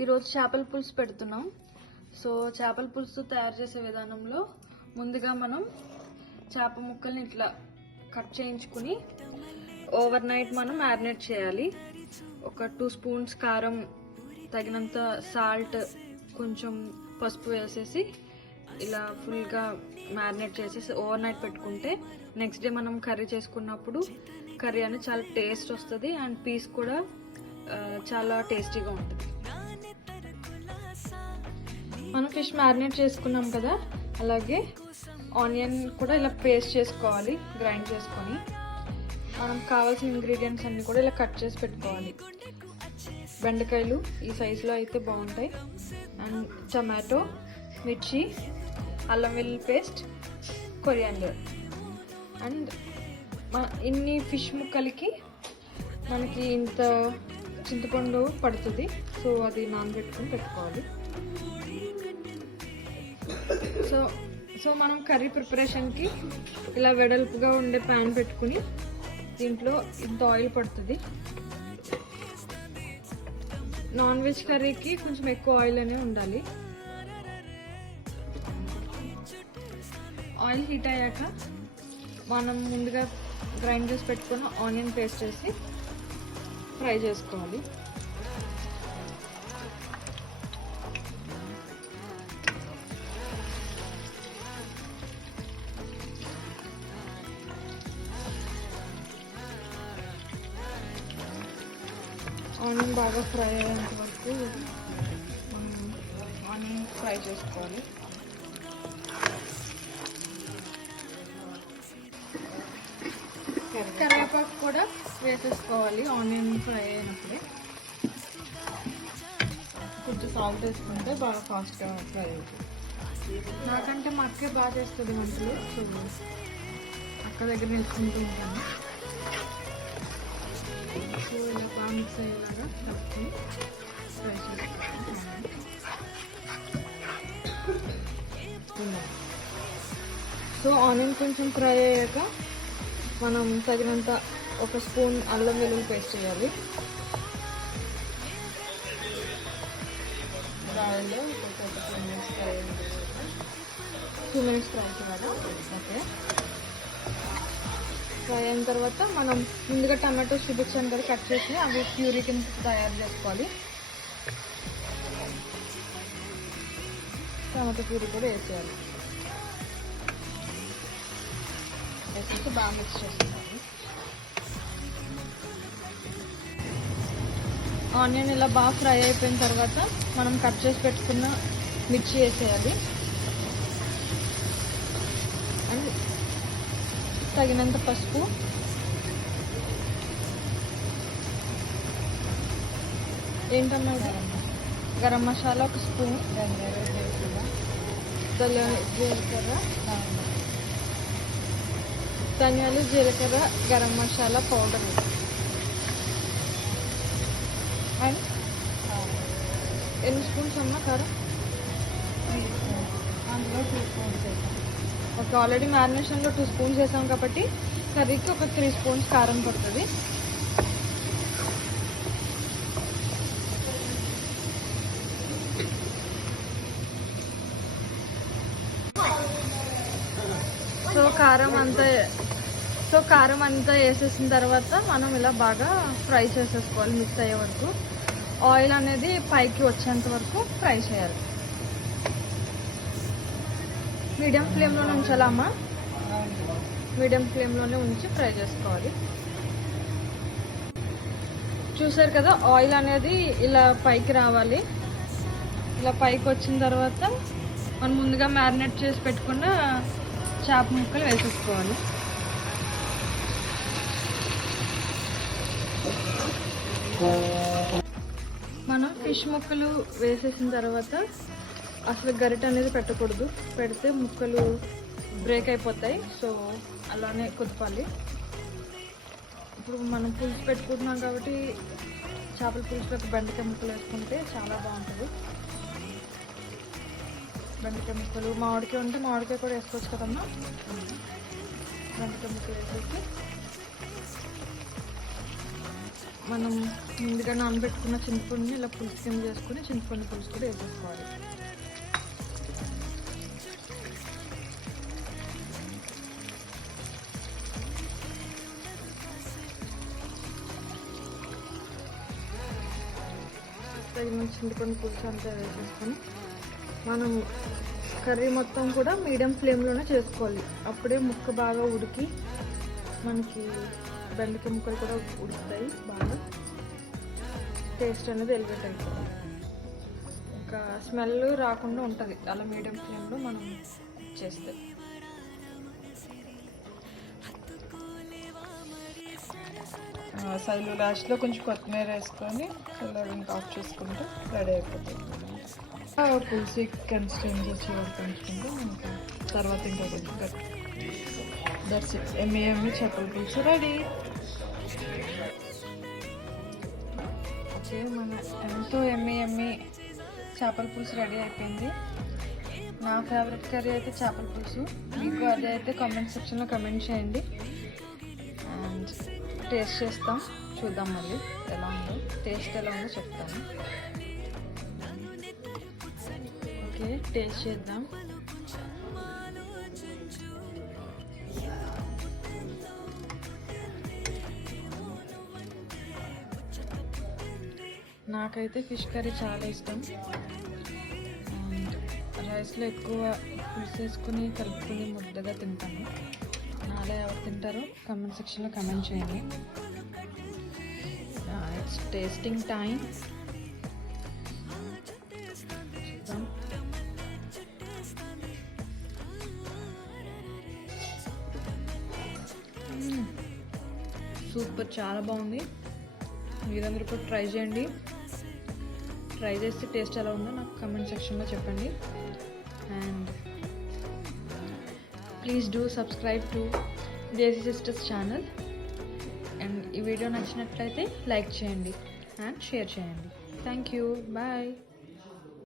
ఈరోజు చేపల పులుసు పెడుతున్నాం. సో చేపల పులుసు తయారు చేసే విధానంలో ముందుగా మనం చేప ముక్కల్ని ఇట్లా కట్ చేయించుకుని ఓవర్ నైట్ మనం మ్యారినేట్ చేయాలి. ఒక 2 స్పూన్స్ కారం, తగినంత సాల్ట్, కొంచెం పసుపు వేసేసి ఇలా ఫుల్గా మ్యారినేట్ చేసేసి ఓవర్ నైట్ పెట్టుకుంటే నెక్స్ట్ డే మనం కర్రీ చేసుకున్నప్పుడు కర్రీ అనేది చాలా టేస్ట్ వస్తుంది అండ్ పీస్ కూడా చాలా టేస్టీగా ఉంటుంది. మనం ఫిష్ మ్యారినేట్ చేసుకున్నాం కదా, అలాగే ఆనియన్ కూడా ఇలా పేస్ట్ చేసుకోవాలి. గ్రైండ్ చేసుకొని మనం కావాల్సిన ఇంగ్రీడియంట్స్ అన్నీ కూడా ఇలా కట్ చేసి పెట్టుకోవాలి. బెండకాయలు ఈ సైజులో అయితే బాగుంటాయి, అండ్ టమాటో, మిర్చి, అల్లం వెల్లుల్లి పేస్ట్, కొరియాండర్. అండ్ ఇన్ని ఫిష్ ముక్కలకి మనకి ఇంత చింతపండు పడుతుంది. సో అది నానబెట్టుకొని పెట్టుకోవాలి. సో మనం కర్రీ ప్రిపరేషన్కి ఇలా వెడల్పుగా ఉండే ప్యాన్ పెట్టుకుని దీంట్లో ఇంత ఆయిల్ పడుతుంది. నాన్ వెజ్ కర్రీకి కొంచెం ఎక్కువ ఆయిల్ అనే ఉండాలి. ఆయిల్ హీట్ అయ్యాక మనం ముందుగా గ్రైండ్ చేసి పెట్టుకున్న ఆనియన్ పేస్ట్ వేసి ఫ్రై చేసుకోవాలి. ఆనియన్ బాగా ఫ్రై అయ్యేంత వరకు ఆనియన్ ఫ్రై చేసుకోవాలి. కరివేపాకు కూడా వేసేసుకోవాలి ఆనియన్ ఫ్రై అయినప్పుడే. కొంచెం సాల్ట్ వేసుకుంటే బాగా ఫాస్ట్గా ఫ్రై అవుతుంది. నాకంటే మా అక్కే బాగా చేస్తుంది వంటలు. సో అక్క దగ్గర నేర్చుకుంటూ ఉంటాను. సో ఇలా బాగా మిక్స్ అయ్యేలాగా కలుపుకొని ఫ్రై చేసుకోవాలి. సో ఆనియన్ కొంచెం ఫ్రై అయ్యాక మనం తగినంత 1 స్పూన్ అల్లం వెల్లుల్లి పేస్ట్ వేయాలి. ఆయిల్లో 2 మినిట్స్ ఫ్రై చేయాలి. ఓకే, ఫ్రై అయిన తర్వాత మనం ముందుగా టమాటోస్ చూపించాను కదా కట్ చేసి, అవి ప్యూరీ కింద తయారు చేసుకోవాలి. టమాటో ప్యూరీ కూడా వేసేయాలి. వేసేసి బాగా మిక్స్ చేసుకోవాలి. ఆనియన్ ఇలా బాగా ఫ్రై అయిపోయిన తర్వాత మనం కట్ చేసి పెట్టుకున్న మిర్చి వేసేయాలి. అండ్ తగినంత పసుపు, ఏంటన్నా ఇది గరం మసాలా 1 స్పూన్, జీలకర్ర, ధనియాలు, జీలకర్ర, గరం మసాలా పౌడర్ అండ్ ఎన్ని స్పూన్స్ అమ్మా కారం? అందులో 2 స్పూన్స్ వేసాం. ఓకే, ఆల్రెడీ మ్యారినేషన్లో 2 స్పూన్స్ వేసాం కాబట్టి కర్రీకి ఒక 3 స్పూన్స్ కారం పడుతుంది. సో కారం అంతా వేసేసిన తర్వాత మనం ఇలా బాగా ఫ్రై చేసేసుకోవాలి. మిక్స్ అయ్యే వరకు ఆయిల్ అనేది పైకి వచ్చేంత వరకు ఫ్రై చేయాలి. మీడియం ఫ్లేమ్లోనే ఉంచాలమ్మా. మీడియం ఫ్లేమ్లోనే ఉంచి ఫ్రై చేసుకోవాలి. చూసారు కదా, ఆయిల్ అనేది ఇలా పైకి రావాలి. ఇలా పైకి వచ్చిన తర్వాత మనం ముందుగా మ్యారినేట్ చేసి పెట్టుకున్న చేప ముక్కలు వేసేసుకోవాలి. మనం ఫిష్ ముక్కలు వేసేసిన తర్వాత అసలు గరిట అనేది పెట్టకూడదు. పెడితే ముక్కలు బ్రేక్ అయిపోతాయి. సో అలానే కుదపాలి. ఇప్పుడు మనం పులుసు పెట్టుకుంటున్నాం కాబట్టి చేపల పులుసులోకి బెండకాయ ముక్కలు వేసుకుంటే చాలా బాగుంటుంది. బెండకాయ ముక్కలు, మామిడికాయ ఉంటే మామిడికాయ కూడా వేసుకోవచ్చు కదమ్మా. బెండకాయ ముక్కలు వేసేసి మనం ముందుగా నానబెట్టుకున్న చింతపండుని ఇలా పులుసు కింద చేసుకుని చింతపండు పులుసు కూడా వేసేసుకోవాలి. తగిన చింతపండు పులుసు అంతా వేసేసుకొని మనం కర్రీ మొత్తం కూడా మీడియం ఫ్లేమ్లోనే చేసుకోవాలి. అప్పుడే ముక్క బాగా ఉడికి మనకి బెండకాయ ముక్కలు కూడా ఉడుకుతాయి, బాగా టేస్ట్ అనేది ఎలివేట్ అవుతుంది. ఇంకా స్మెల్ రాకుండా ఉంటుంది అలా మీడియం ఫ్లేమ్లో మనం చేస్తే. అసలు లాస్ట్లో కొంచెం కొత్తిమీర వేసుకొని చల్లగా ఆఫ్ చేసుకుంటే రెడీ అయిపోతుంది. పులుసు కన్సిస్టెన్సీ వచ్చే వరకు ఉంచుకుంటే మనకు తర్వాత ఇంకా కొంచెం దట్స్ ఇట్. ఎమ్మి చేపల పులుసు రెడీ. ఓకే, మన ఎంతో ఎమ్మి చేపల పులుసు రెడీ అయిపోయింది. నా ఫేవరెట్ కర్రీ అయితే చేపల పులుసు. మీకు అదే అయితే కామెంట్ సెక్షన్లో కమెంట్ చేయండి. అండ్ టేస్ట్ చేస్తాం, చూద్దాం మళ్ళీ ఎలా ఉందో, టేస్ట్ ఎలా ఉందో చెప్తాను. ఓకే, టేస్ట్ చేద్దాం. నాకైతే ఫిష్ కర్రీ చాలా ఇష్టం. రైస్లో ఎక్కువ పులుసు వేసుకుని కలుపుకుని ముద్దగా తింటాను. నాలో ఎవరు తింటారో కామెంట్ సెక్షన్లో కామెంట్ చేయండి. It's tasting time. సూపర్, చాలా బాగుంది. మీరందరూ కూడా ట్రై చేయండి. ట్రై చేస్తే టేస్ట్ ఎలా ఉందో నాకు కామెంట్ సెక్షన్లో చెప్పండి. And please do subscribe to Desi sisters channel. And ఈ వీడియో నచ్చినట్లయితే లైక్ చేయండి అండ్ షేర్ చేయండి. Thank you, bye.